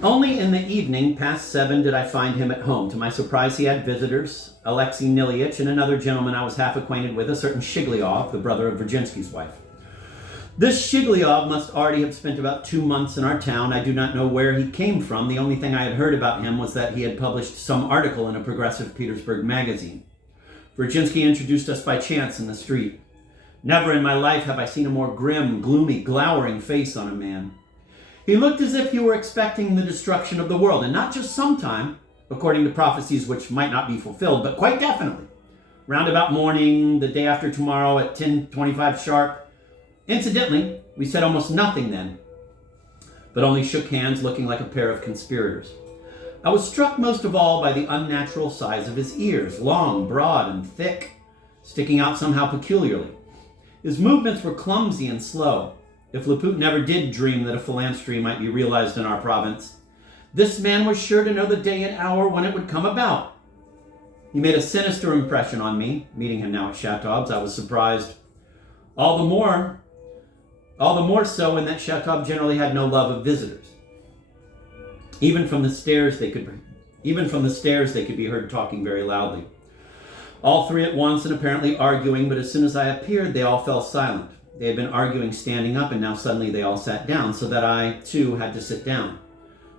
Only in the evening, past 7, did I find him at home. To my surprise, he had visitors, Alexei Niliich and another gentleman I was half acquainted with, a certain Shigliov, the brother of Virginsky's wife. This Shigliov must already have spent about 2 months in our town. I do not know where he came from. The only thing I had heard about him was that he had published some article in a progressive Petersburg magazine. Virginsky introduced us by chance in the street. Never in my life have I seen a more grim, gloomy, glowering face on a man. He looked as if he were expecting the destruction of the world, and not just sometime, according to prophecies which might not be fulfilled, but quite definitely. Round about morning, the day after tomorrow at 10:25 sharp. Incidentally, we said almost nothing then, but only shook hands looking like a pair of conspirators. I was struck most of all by the unnatural size of his ears, long, broad, and thick, sticking out somehow peculiarly. His movements were clumsy and slow. If Lapoute never did dream that a phalanstery might be realized in our province, this man was sure to know the day and hour when it would come about. He made a sinister impression on me. Meeting him now at Shatov's, I was surprised. All the more so in that Shatov generally had no love of visitors. Even from the stairs they could be heard talking very loudly. All three at once and apparently arguing, but as soon as I appeared, they all fell silent. They had been arguing standing up, and now suddenly they all sat down, so that I, too, had to sit down.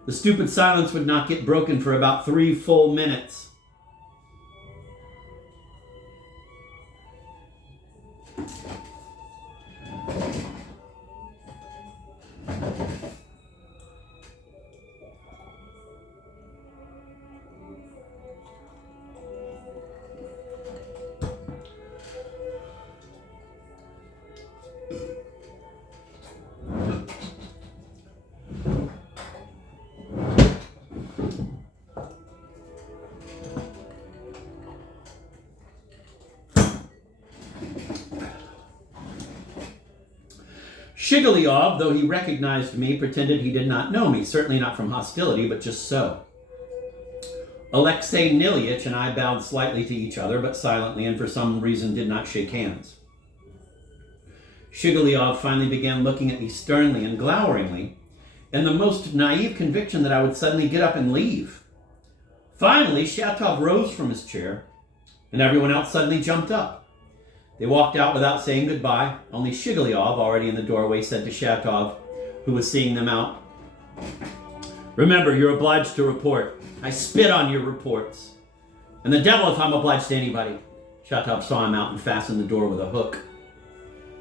The stupid silence would not get broken for about 3 full minutes. Shigliov, though he recognized me, pretended he did not know me, certainly not from hostility, but just so. Alexei Niliich and I bowed slightly to each other, but silently, and for some reason did not shake hands. Shigliov finally began looking at me sternly and gloweringly, in the most naive conviction that I would suddenly get up and leave. Finally, Shatov rose from his chair, and everyone else suddenly jumped up. They walked out without saying goodbye. Only Shigliov, already in the doorway, said to Shatov, who was seeing them out, "Remember, you're obliged to report. I spit on your reports. And the devil if I'm obliged to anybody." Shatov saw him out and fastened the door with a hook.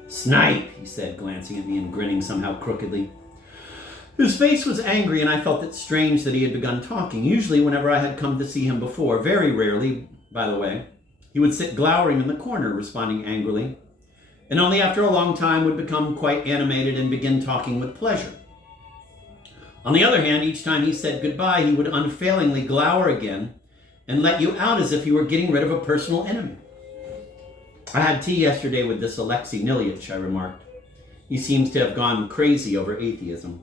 "Snipe," he said, glancing at me and grinning somehow crookedly. His face was angry, and I felt it strange that he had begun talking. Usually, whenever I had come to see him before, very rarely, by the way, he would sit glowering in the corner, responding angrily, and only after a long time would become quite animated and begin talking with pleasure. On the other hand, each time he said goodbye, he would unfailingly glower again and let you out as if he were getting rid of a personal enemy. "I had tea yesterday with this Alexei Niliich," I remarked. "He seems to have gone crazy over atheism."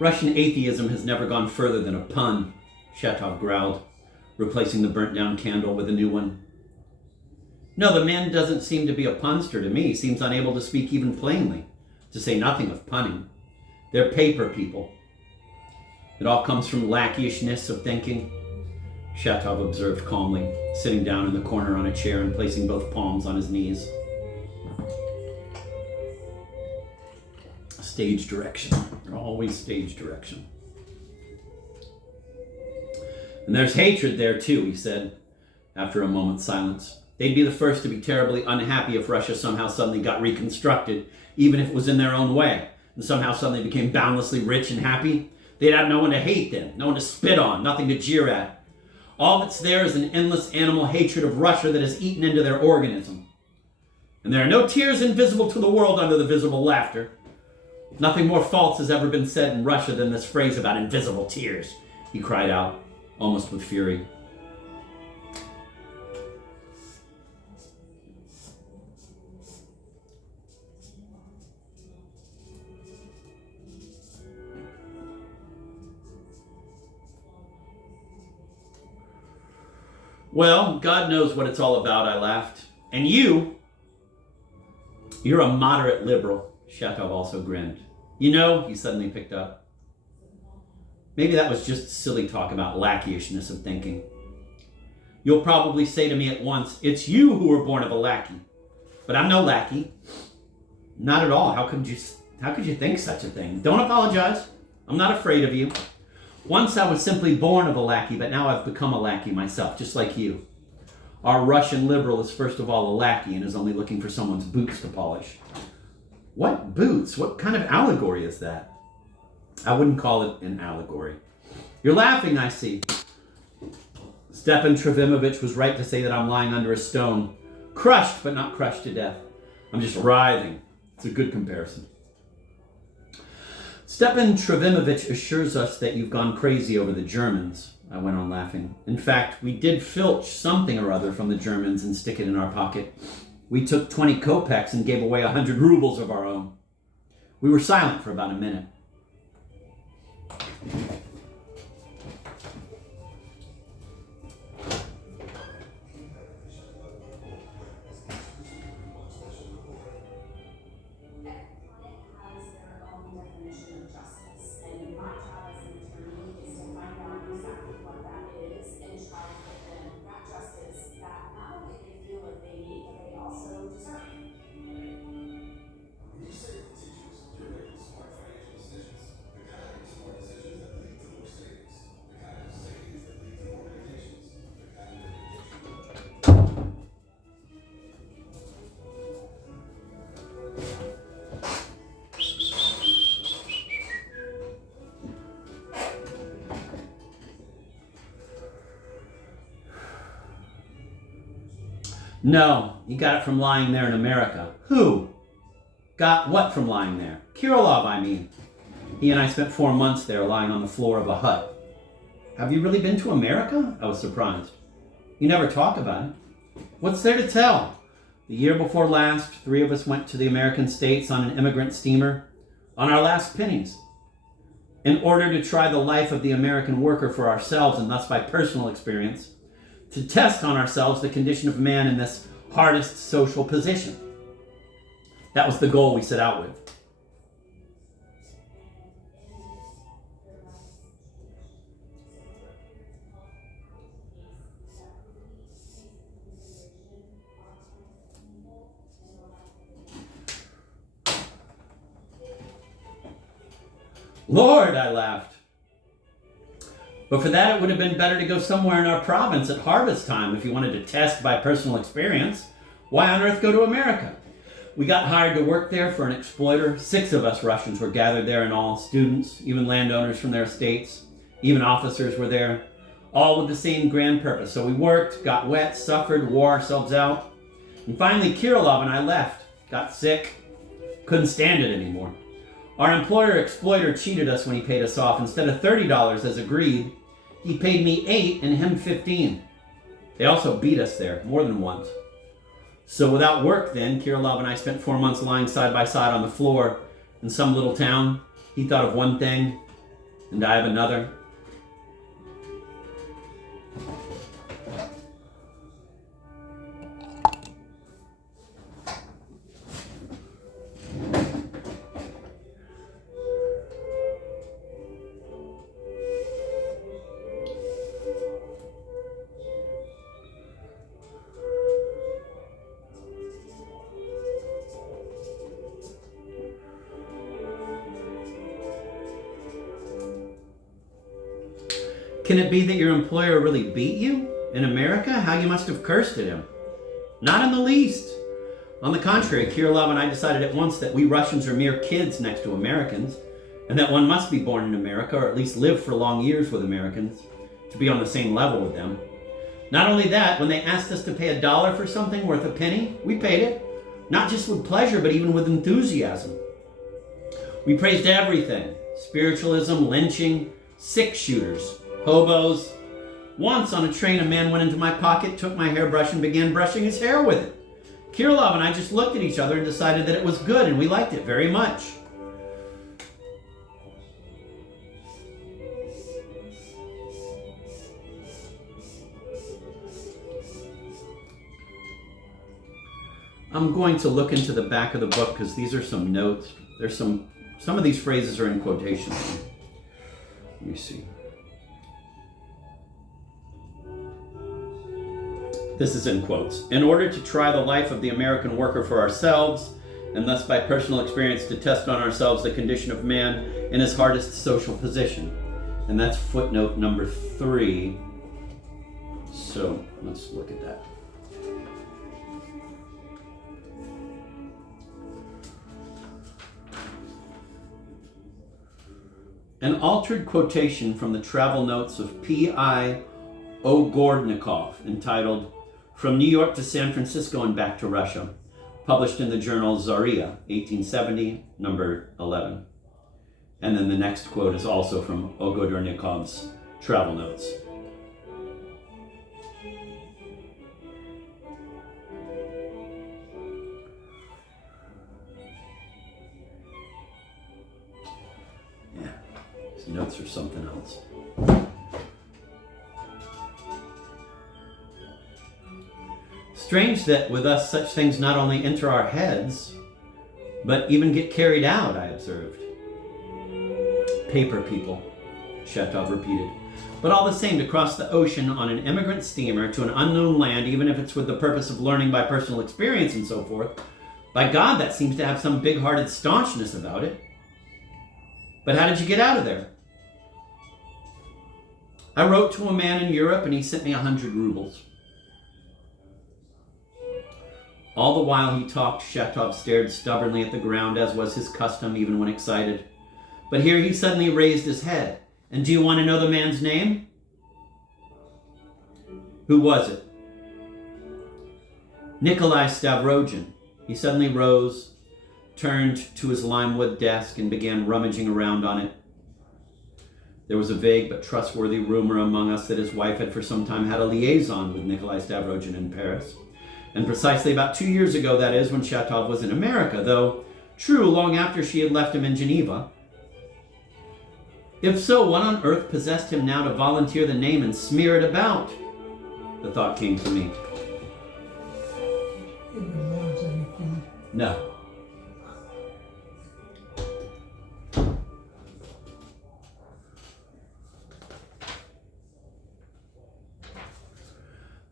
"Russian atheism has never gone further than a pun," Shatov growled, replacing the burnt-down candle with a new one. "No, the man doesn't seem to be a punster to me. He seems unable to speak even plainly, to say nothing of punning. They're paper people. It all comes from lackeyishness of thinking," Shatov observed calmly, sitting down in the corner on a chair and placing both palms on his knees. Stage direction. Always stage direction. "And there's hatred there too," he said, after a moment's silence. "They'd be the first to be terribly unhappy if Russia somehow suddenly got reconstructed, even if it was in their own way, and somehow suddenly became boundlessly rich and happy. They'd have no one to hate then, no one to spit on, nothing to jeer at. All that's there is an endless animal hatred of Russia that has eaten into their organism. And there are no tears invisible to the world under the visible laughter. Nothing more false has ever been said in Russia than this phrase about invisible tears," he cried out, almost with fury. "Well, God knows what it's all about," I laughed. "And you're a moderate liberal." Shatov also grinned. "You know," he suddenly picked up, Maybe that was just silly talk about lackeyishness of thinking. You'll probably say to me at once, it's you who were born of a lackey. But I'm no lackey. Not at all. How could you think such a thing? Don't apologize. I'm not afraid of you. Once I was simply born of a lackey, but now I've become a lackey myself, just like you. Our Russian liberal is first of all a lackey and is only looking for someone's boots to polish. What boots? What kind of allegory is that? I wouldn't call it an allegory. You're laughing, I see. Stepan Trofimovich was right to say that I'm lying under a stone, crushed but not crushed to death. I'm just writhing. It's a good comparison. Stepan Trofimovich assures us that you've gone crazy over the Germans, I went on laughing. In fact, we did filch something or other from the Germans and stick it in our pocket. We took 20 kopecks and gave away 100 rubles of our own. We were silent for about a minute. No, he got it from lying there in America. Who? Got what from lying there? Kirilov, I mean. He and I spent 4 months there lying on the floor of a hut. Have you really been to America? I was surprised. You never talk about it. What's there to tell? The year before last, 3 of us went to the American States on an immigrant steamer on our last pennies in order to try the life of the American worker for ourselves and thus by personal experience, to test on ourselves the condition of man in this hardest social position. That was the goal we set out with. Lord, I laughed. But for that, it would have been better to go somewhere in our province at harvest time if you wanted to test by personal experience. Why on earth go to America? We got hired to work there for an exploiter. 6 of us Russians were gathered there in all, students, even landowners from their estates, even officers were there, all with the same grand purpose. So we worked, got wet, suffered, wore ourselves out. And finally, Kirilov and I left, got sick, couldn't stand it anymore. Our employer exploiter cheated us when he paid us off. Instead of $30 as agreed, he paid me $8 and him $15. They also beat us there more than once. So without work then, Kirilov and I spent 4 months lying side by side on the floor in some little town. He thought of one thing, and I of another. Can it be that your employer really beat you? In America? How you must have cursed at him. Not in the least. On the contrary, Kirilov and I decided at once that we Russians are mere kids next to Americans, and that one must be born in America, or at least live for long years with Americans, to be on the same level with them. Not only that, when they asked us to pay $1 for something worth a penny, we paid it. Not just with pleasure, but even with enthusiasm. We praised everything. Spiritualism, lynching, 6-shooters, hobos. Once on a train, a man went into my pocket, took my hairbrush, and began brushing his hair with it. Kirilov and I just looked at each other and decided that it was good, and we liked it very much. I'm going to look into the back of the book because these are some notes. There's some of these phrases are in quotations. Let me see. This is in quotes. In order to try the life of the American worker for ourselves, and thus by personal experience to test on ourselves the condition of man in his hardest social position. And that's footnote number 3. So let's look at that. An altered quotation from the travel notes of P.I. Ogordnikov entitled From New York to San Francisco and Back to Russia, published in the journal Zaria, 1870, number 11. And then the next quote is also from Ogordnikov's travel notes. Yeah, these notes are something else. Strange that with us such things not only enter our heads, but even get carried out, I observed. Paper people, Shatov repeated. But all the same, to cross the ocean on an immigrant steamer to an unknown land, even if it's with the purpose of learning by personal experience and so forth, by God, that seems to have some big-hearted staunchness about it. But how did you get out of there? I wrote to a man in Europe and he sent me 100 rubles. All the while he talked, Shatov stared stubbornly at the ground, as was his custom even when excited. But here he suddenly raised his head. And do you want to know the man's name? Who was it? Nikolai Stavrogin. He suddenly rose, turned to his limewood desk, and began rummaging around on it. There was a vague but trustworthy rumor among us that his wife had for some time had a liaison with Nikolai Stavrogin in Paris. And precisely about 2 years ago, that is, when Shatov was in America, though, true, long after she had left him in Geneva. If so, what on earth possessed him now to volunteer the name and smear it about? The thought came to me. No.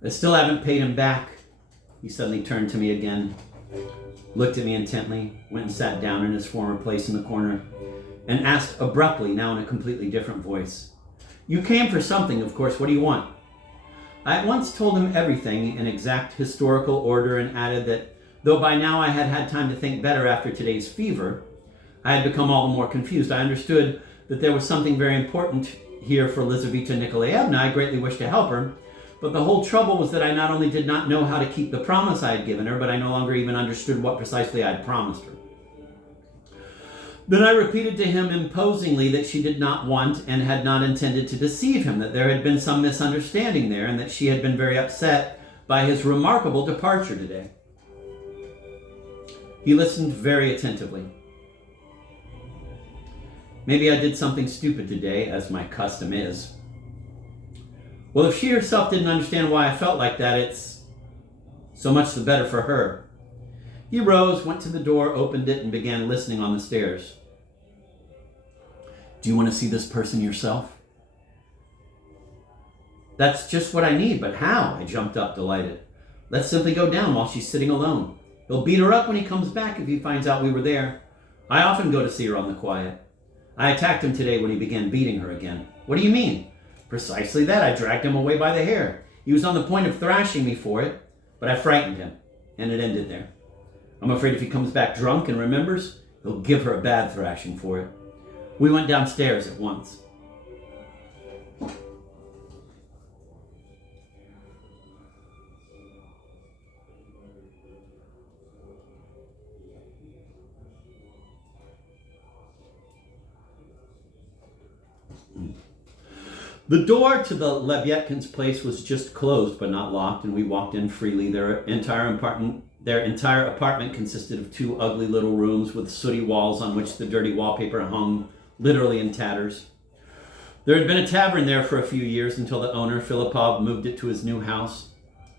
I still haven't paid him back. He suddenly turned to me again, looked at me intently, went and sat down in his former place in the corner, and asked abruptly, now in a completely different voice, "You came for something, of course. What do you want?" I at once told him everything in exact historical order and added that, though by now I had had time to think better after today's fever, I had become all the more confused. I understood that there was something very important here for Lizaveta Nikolaevna. I greatly wished to help her. But the whole trouble was that I not only did not know how to keep the promise I had given her, but I no longer even understood what precisely I had promised her. Then I repeated to him imposingly that she did not want and had not intended to deceive him, that there had been some misunderstanding there, and that she had been very upset by his remarkable departure today. He listened very attentively. Maybe I did something stupid today, as my custom is. Well, if she herself didn't understand why I felt like that, it's so much the better for her. He rose, went to the door, opened it, and began listening on the stairs. Do you want to see this person yourself? That's just what I need, but how? I jumped up, delighted. Let's simply go down while she's sitting alone. He'll beat her up when he comes back if he finds out we were there. I often go to see her on the quiet. I attacked him today when he began beating her again. What do you mean? Precisely that. I dragged him away by the hair. He was on the point of thrashing me for it, but I frightened him, and it ended there. I'm afraid if he comes back drunk and remembers, he'll give her a bad thrashing for it. We went downstairs at once. The door to the Lebyatkins' place was just closed but not locked, and we walked in freely. Their entire apartment consisted of 2 ugly little rooms with sooty walls on which the dirty wallpaper hung literally in tatters. There had been a tavern there for a few years until the owner, Filipov, moved it to his new house.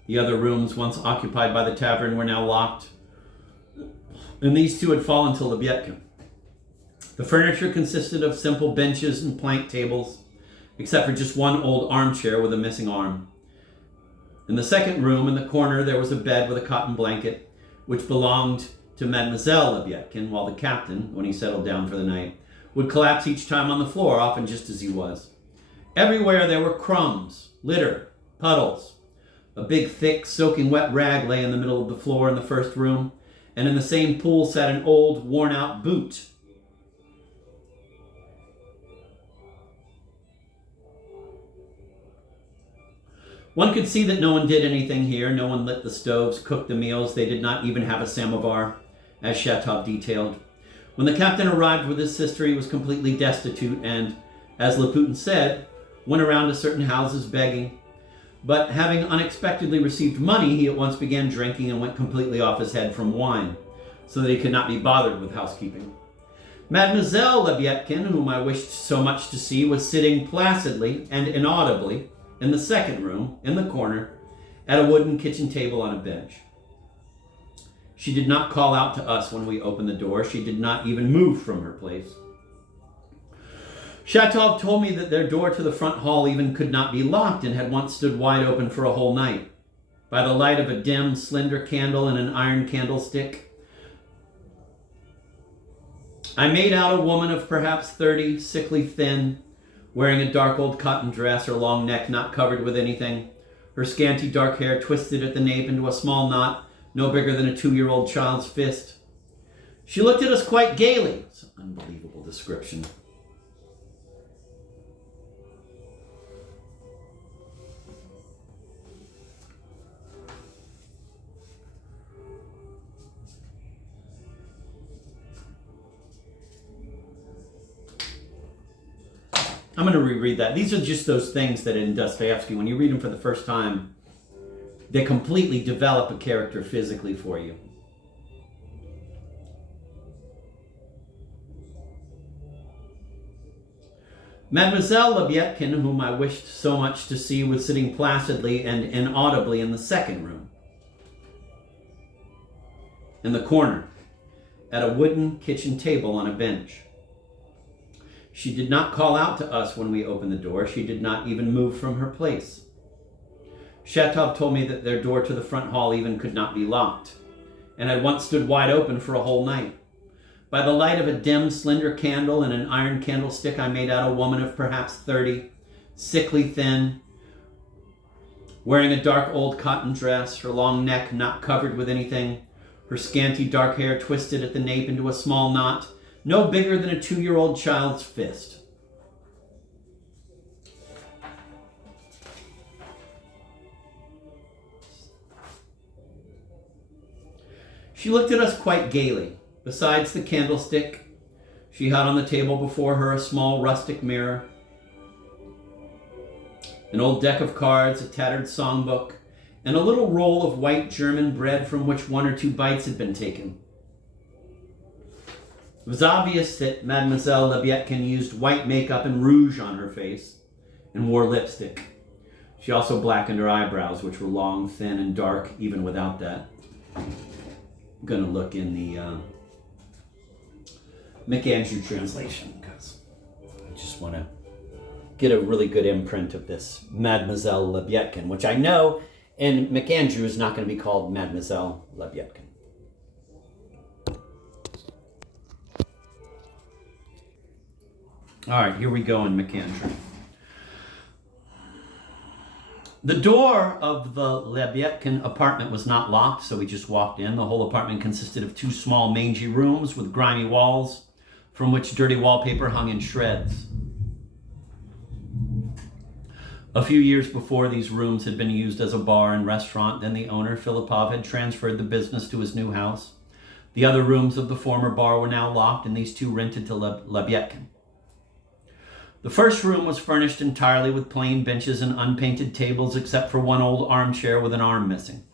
The other rooms, once occupied by the tavern, were now locked, and these 2 had fallen to Lebyatkin. The furniture consisted of simple benches and plank tables, except for just one old armchair with a missing arm. In the second room, in the corner, there was a bed with a cotton blanket, which belonged to Mademoiselle Lebyadkin, while the captain, when he settled down for the night, would collapse each time on the floor, often just as he was. Everywhere there were crumbs, litter, puddles. A big, thick, soaking wet rag lay in the middle of the floor in the first room, and in the same pool sat an old, worn-out boot. One could see that no one did anything here. No one lit the stoves, cooked the meals. They did not even have a samovar, as Shatov detailed. When the captain arrived with his sister, he was completely destitute and, as Laputin said, went around to certain houses begging. But having unexpectedly received money, he at once began drinking and went completely off his head from wine, so that he could not be bothered with housekeeping. Mademoiselle Lebyadkin, whom I wished so much to see, was sitting placidly and inaudibly in the second room, in the corner, at a wooden kitchen table on a bench. She did not call out to us when we opened the door. She did not even move from her place. Shatov told me that their door to the front hall even could not be locked and had once stood wide open for a whole night. By the light of a dim, slender candle and an iron candlestick, I made out a woman of perhaps 30, sickly thin, wearing a dark old cotton dress, her long neck not covered with anything, her scanty dark hair twisted at the nape into a small knot, no bigger than a 2-year-old child's fist. She looked at us quite gaily. It's an unbelievable description. I'm going to reread that. These are just those things that in Dostoevsky, when you read them for the first time, they completely develop a character physically for you. Mademoiselle Lebyadkin, whom I wished so much to see, was sitting placidly and inaudibly in the second room, in the corner, at a wooden kitchen table on a bench. She did not call out to us when we opened the door. She did not even move from her place. Shatov told me that their door to the front hall even could not be locked, and had once stood wide open for a whole night. By the light of a dim, slender candle and an iron candlestick, I made out a woman of perhaps 30, sickly thin, wearing a dark old cotton dress, her long neck not covered with anything, her scanty dark hair twisted at the nape into a small knot, no bigger than a 2-year-old child's fist. She looked at us quite gaily. Besides the candlestick, she had on the table before her a small rustic mirror, an old deck of cards, a tattered songbook, and a little roll of white German bread from which 1 or 2 bites had been taken. It was obvious that Mademoiselle Lebyadkin used white makeup and rouge on her face and wore lipstick. She also blackened her eyebrows, which were long, thin, and dark, even without that. I'm going to look in the McAndrew translation because I just want to get a really good imprint of this Mademoiselle Lebyadkin, which I know in McAndrew is not going to be called Mademoiselle Lebyadkin. All right, here we go in McAndrew. The door of the Lebyadkin apartment was not locked, so we just walked in. The whole apartment consisted of 2 small, mangy rooms with grimy walls, from which dirty wallpaper hung in shreds. A few years before, these rooms had been used as a bar and restaurant. Then the owner, Filipov, had transferred the business to his new house. The other rooms of the former bar were now locked, and these 2 rented to Lebyadkin. The first room was furnished entirely with plain benches and unpainted tables, except for one old armchair with an arm missing.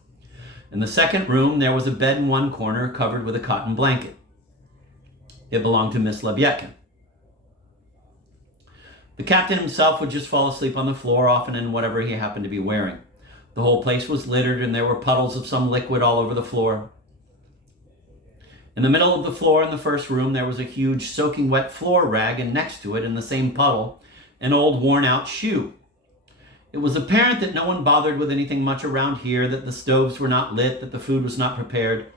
In the second room, there was a bed in one corner covered with a cotton blanket. It belonged to Miss Lebyadkin. The captain himself would just fall asleep on the floor, often in whatever he happened to be wearing. The whole place was littered, and there were puddles of some liquid all over the floor. In the middle of the floor in the first room, there was a huge soaking wet floor rag, and next to it, in the same puddle, an old worn-out shoe. It was apparent that no one bothered with anything much around here, that the stoves were not lit, that the food was not prepared.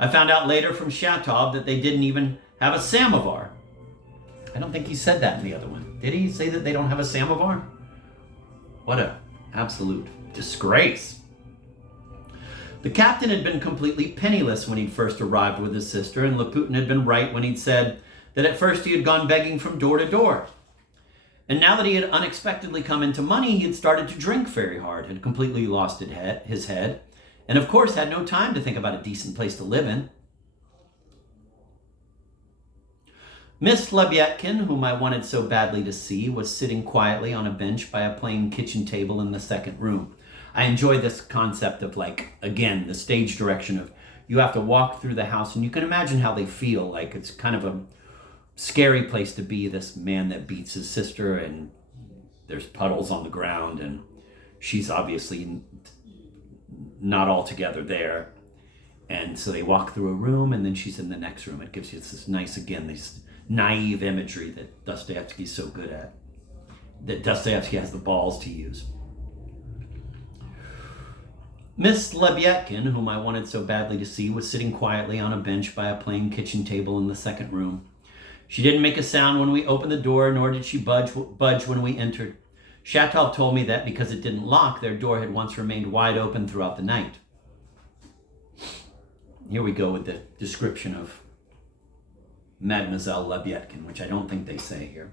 I found out later from Shatov that they didn't even have a samovar. I don't think he said that in the other one. Did he say that they don't have a samovar? What an absolute disgrace. The captain had been completely penniless when he'd first arrived with his sister, and Laputin had been right when he'd said that at first he had gone begging from door to door. And now that he had unexpectedly come into money, he had started to drink very hard, had completely lost his head, and of course had no time to think about a decent place to live in. Miss Lebyatkin, whom I wanted so badly to see, was sitting quietly on a bench by a plain kitchen table in the second room. I enjoy this concept of, like, again, the stage direction of you have to walk through the house, and you can imagine how they feel. Like, it's kind of a scary place to be, this man that beats his sister, and there's puddles on the ground, and she's obviously not altogether there. And so they walk through a room, and then she's in the next room. It gives you this nice, again, this naive imagery that Dostoevsky's so good at, that Dostoevsky has the balls to use. Miss Lebyatkin, whom I wanted so badly to see, was sitting quietly on a bench by a plain kitchen table in the second room. She didn't make a sound when we opened the door, nor did she budge when we entered. Shatov told me that because it didn't lock, their door had once remained wide open throughout the night. Here we go with the description of Mademoiselle Lebyatkin, which I don't think they say here.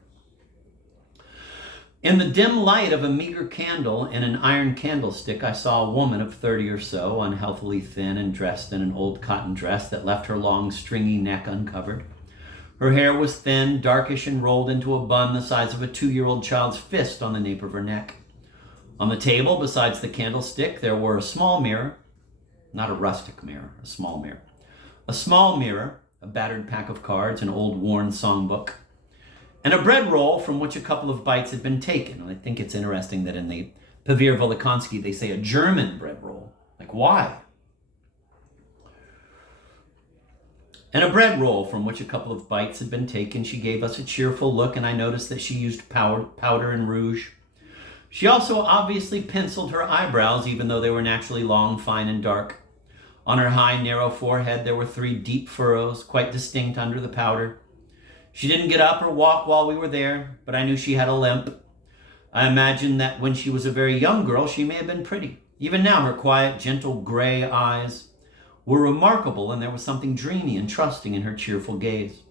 In the dim light of a meager candle and an iron candlestick, I saw a woman of 30 or so, unhealthily thin and dressed in an old cotton dress that left her long, stringy neck uncovered. Her hair was thin, darkish, and rolled into a bun the size of a 2-year-old child's fist on the nape of her neck. On the table, besides the candlestick, there were a small mirror, not a rustic mirror, a small mirror. A small mirror, a battered pack of cards, an old worn songbook, and a bread roll from which a couple of bites had been taken. And I think it's interesting that in the Paveer Velikonski, they say a German bread roll. Like, why? And a bread roll from which a couple of bites had been taken. She gave us a cheerful look, and I noticed that she used powder and rouge. She also obviously penciled her eyebrows, even though they were naturally long, fine, and dark. On her high, narrow forehead, there were 3 deep furrows, quite distinct under the powder. She didn't get up or walk while we were there, but I knew she had a limp. I imagined that when she was a very young girl, she may have been pretty. Even now, her quiet, gentle, gray eyes were remarkable, and there was something dreamy and trusting in her cheerful gaze.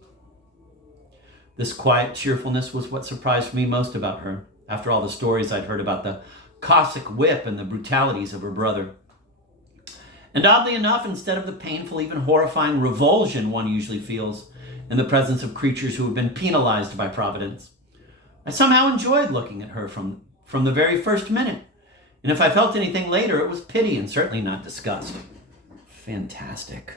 This quiet cheerfulness was what surprised me most about her, after all the stories I'd heard about the Cossack whip and the brutalities of her brother. And oddly enough, instead of the painful, even horrifying revulsion one usually feels in the presence of creatures who have been penalized by Providence, I somehow enjoyed looking at her from the very first minute. And if I felt anything later, it was pity and certainly not disgust. Fantastic.